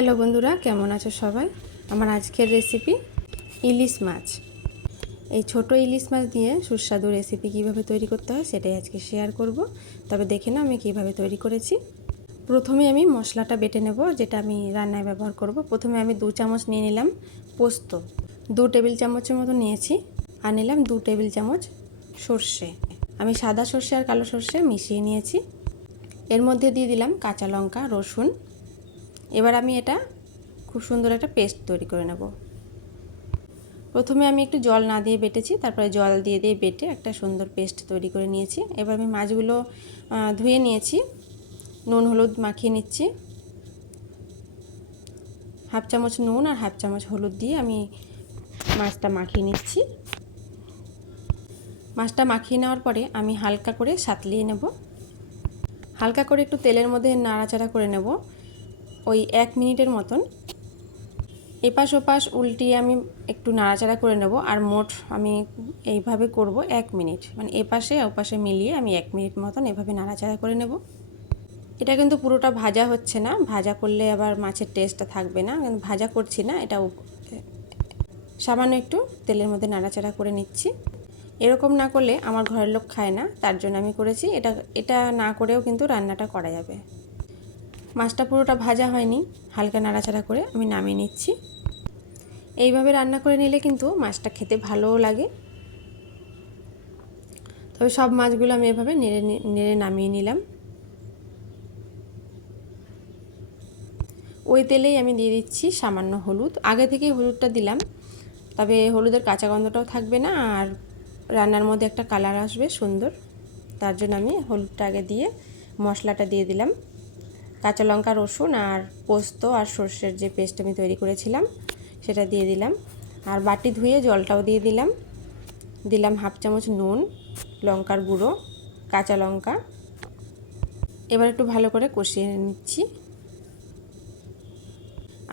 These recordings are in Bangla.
হ্যালো বন্ধুরা, কেমন আছো সবাই? আমার আজকের রেসিপি ইলিশ মাছ। এই ছোট ইলিশ মাছ দিয়ে সুস্বাদু রেসিপি কিভাবে তৈরি করতে হয় সেটাই আজকে শেয়ার করব। তবে দেখে নাও আমি কিভাবে তৈরি করেছি। প্রথমে আমি মশলাটা বেটে নেব, যেটা আমি রান্নায় ব্যবহার করব। প্রথমে আমি 2 চামচ নিয়ে নিলাম পোস্ত, 2 টেবিল চামচের মতো নিয়েছি। আর নিলাম 2 টেবিল চামচ সর্ষে। আমি সাদা সর্ষে আর কালো সর্ষে মিশিয়ে নিয়েছি। এর মধ্যে দিয়ে দিলাম কাঁচা লঙ্কা, রসুন। এবার আমি এটা খুব সুন্দর একটা পেস্ট তৈরি করে নেব। প্রথমে আমি একটু জল না দিয়ে বেটেছি, তারপরে জল দিয়ে বেটে একটা সুন্দর পেস্ট তৈরি করে নিয়েছি। এবার আমি মাছগুলো ধুয়ে নিয়েছি, নুন হলুদ মাখিয়ে নিচ্ছি। হাফ চামচ নুন আর হাফ চামচ হলুদ দিয়ে আমি মাছটা মাখিয়ে নিচ্ছি। মাছটা মাখিয়ে নেওয়ার পরে আমি হালকা করে সাঁতলিয়ে নেব। হালকা করে একটু তেলের মধ্যে নাড়াচাড়া করে নেব, ওই 1 মিনিটের মতন। এপাশ ওপাশ উল্টিয়ে আমি একটু নাড়াচাড়া করে নেব। আর মোট আমি এইভাবে করব 1 মিনিট, মানে এপাশে ওপাশে মিলিয়ে আমি 1 মিনিট মতন এভাবে নাড়াচাড়া করে নেব। এটা কিন্তু পুরোটা ভাজা হচ্ছে না, ভাজা করলে আবার মাছের টেস্টটা থাকবে না। কিন্তু ভাজা করছি না, এটা সামান্য একটু তেলের মধ্যে নাড়াচাড়া করে নিচ্ছি। এরকম না করলে আমার ঘরের লোক খায় না, তার জন্য আমি করেছি। এটা না করেও কিন্তু রান্নাটা করা যাবে। মাছটা পুরোটা ভাজা হয়নি, হালকা নাড়াচাড়া করে আমি নামিয়ে নিচ্ছি। এইভাবে রান্না করে নিলে কিন্তু মাছটা খেতে ভালোও লাগে। তবে সব মাছগুলো আমি এভাবে নেড়ে নামিয়ে নিলাম। ওই তেলেই আমি দিয়ে দিচ্ছি সামান্য হলুদ। আগে থেকেই হলুদটা দিলাম, তবে হলুদের কাঁচা গন্ধটাও থাকবে না, আর রান্নার মধ্যে একটা কালার আসবে সুন্দর। তার জন্য আমি হলুদটা আগে দিয়ে মশলাটা দিয়ে দিলাম। কাঁচা লঙ্কা, রসুন আর পোস্ত আর সর্ষের যে পেস্ট আমি তৈরি করেছিলাম সেটা দিয়ে দিলাম। আর বাটি ধুয়ে জলটাও দিয়ে দিলাম। দিলাম হাফ চামচ নুন, লঙ্কার গুঁড়ো, কাঁচা লঙ্কা। এবার একটু ভালো করে কষিয়ে নিচ্ছি।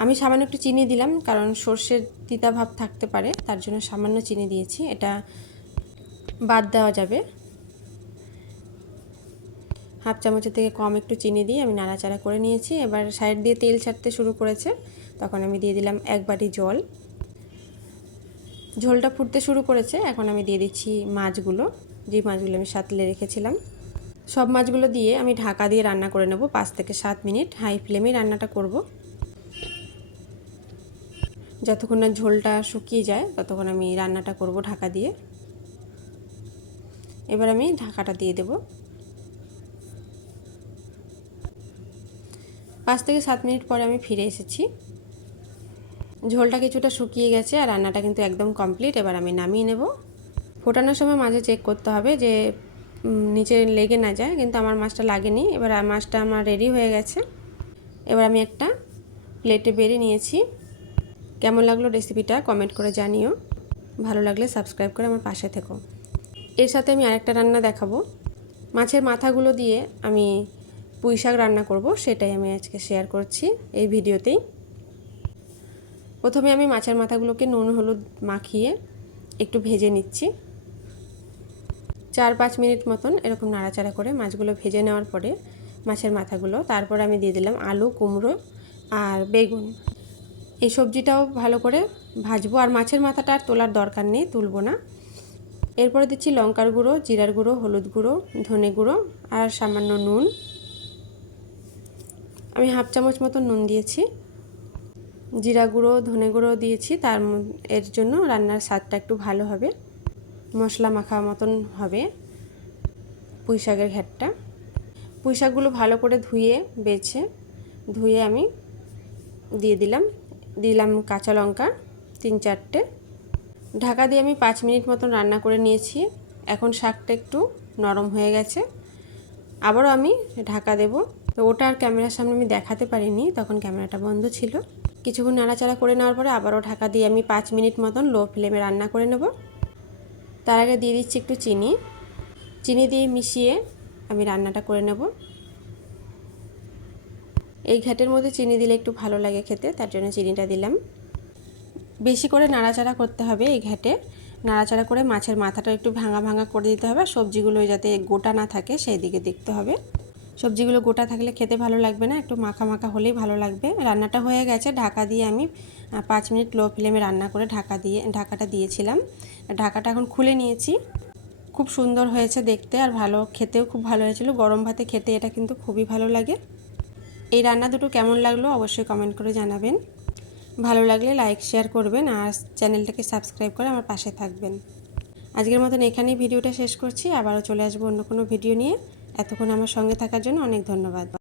আমি সামান্য একটু চিনি দিলাম, কারণ সর্ষের তিতা ভাব থাকতে পারে, তার জন্য সামান্য চিনি দিয়েছি। এটা বাদ দেওয়া যাবে। হাফ চামচের থেকে কম একটু চিনি দিয়ে আমি নাড়াচাড়া করে নিয়েছি। এবার সাইড দিয়ে তেল ছাড়তে শুরু করেছে, তখন আমি দিয়ে দিলাম 1 বাটি জল। ঝোলটা ফুটতে শুরু করেছে, এখন আমি দিয়ে দিচ্ছি মাছগুলো, যে মাছগুলো আমি সাঁতলে রেখেছিলাম। সব মাছগুলো দিয়ে আমি ঢাকা দিয়ে রান্না করে নেব 5 থেকে 7 মিনিট। হাই ফ্লেমে রান্নাটা করব। যতক্ষণ না ঝোলটা শুকিয়ে যায় ততক্ষণ আমি রান্নাটা করব ঢাকা দিয়ে। এবার আমি ঢাকাটা দিয়ে দেব। 5 থেকে 7 মিনিট পরে আমি ফিরে এসেছি। ঝোলটা কিছুটা শুকিয়ে গেছে আর রান্নাটা কিন্তু একদম কমপ্লিট। এবার আমি নামিয়ে নেব। ফোটানোর সময় মাঝে চেক করতে হবে যে নিচে লেগে না যায়, কিন্তু আমার মাছটা লাগেনি। এবার মাছটা আমার রেডি হয়ে গেছে। এবার আমি একটা প্লেটে বেড়ে নিয়েছি। কেমন লাগলো রেসিপিটা কমেন্ট করে জানিও। ভালো লাগলে সাবস্ক্রাইব করে আমার পাশে থেকো। এর সাথে আমি আরেকটা রান্না দেখাবো। মাছের মাথাগুলো দিয়ে আমি পুঁই শাক রান্না করব, সেটাই আমি আজকে শেয়ার করছি এই ভিডিওতেই। প্রথমে আমি মাছের মাথাগুলোকে নুন হলুদ মাখিয়ে একটু ভেজে নিচ্ছি। 4-5 মিনিট মতন এরকম নাড়াচাড়া করে মাছগুলো ভেজে নেওয়ার পরে মাছের মাথাগুলো, তারপর আমি দিয়ে দিলাম আলু, কুমড়ো আর বেগুন। এই সবজিটাও ভালো করে ভাজবো। আর মাছের মাথাটা আর তোলার দরকার নেই, তুলবো না। এরপরে দিচ্ছি লঙ্কার গুঁড়ো, জিরার গুঁড়ো, হলুদ গুঁড়ো, ধনে গুঁড়ো আর সামান্য নুন। আমি হাফ চামচ মতো নুন দিয়েছি। জিরা গুঁড়ো, ধনে গুঁড়ো দিয়েছি, এর জন্য রান্নার স্বাদটা একটু ভালো হবে, মশলা মাখা মতন হবে পুঁই শাকের ঘ্যাটটা। পুঁই শাকগুলো ভালো করে ধুয়ে আমি দিয়ে দিলাম কাঁচা লঙ্কা 3-4টে। ঢাকা দিয়ে আমি 5 মিনিট মতন রান্না করে নিয়েছি। এখন শাকটা একটু নরম হয়ে গেছে, আবারও আমি ঢাকা দেব। তো ওটা আর ক্যামেরার সামনে আমি দেখাতে পারিনি, তখন ক্যামেরাটা বন্ধ ছিল। কিছুক্ষণ নাড়াচাড়া করে নেওয়ার পরে আবারও ঢাকা দিয়ে আমি 5 মিনিট মতন লো ফ্লেমে রান্না করে নেব। তার আগে দিয়ে দিচ্ছি একটু চিনি দিয়ে মিশিয়ে আমি রান্নাটা করে নেব। এই ঘ্যাটের মধ্যে চিনি দিলে একটু ভালো লাগে খেতে, তার জন্য চিনিটা দিলাম। বেশি করে নাড়াচাড়া করতে হবে এই ঘ্যাটে। নাড়াচাড়া করে মাছের মাথাটা একটু ভাঙা ভাঙা করে দিতে হবে, সবজিগুলো যাতে গোটা না থাকে সেই দিকে দেখতে হবে। সবজিগুলো গোটা থাকলে খেতে ভালো লাগবে না, একটু মাখা মাখা হলেই ভালো লাগবে। রান্নাটা হয়ে গেছে, ঢাকা দিয়ে আমি 5 মিনিট লো ফ্লেমে রান্না করে ঢাকাটা দিয়েছিলাম। ঢাকাটা এখন খুলে নিয়েছি। খুব সুন্দর হয়েছে দেখতে আর ভালো, খেতেও খুব ভালো হয়েছিল। গরম ভাতে খেতে এটা কিন্তু খুবই ভালো লাগে। এই রান্না দুটো কেমন লাগলো অবশ্যই কমেন্ট করে জানাবেন। ভালো লাগলে লাইক শেয়ার করবেন আর চ্যানেলটাকে সাবস্ক্রাইব করে আমার পাশে থাকবেন। আজকের মতন এখানেই ভিডিওটা শেষ করছি। আবারও চলে আসবো অন্য কোনো ভিডিও নিয়ে। এতক্ষণ আমার সঙ্গে থাকার জন্য অনেক ধন্যবাদ।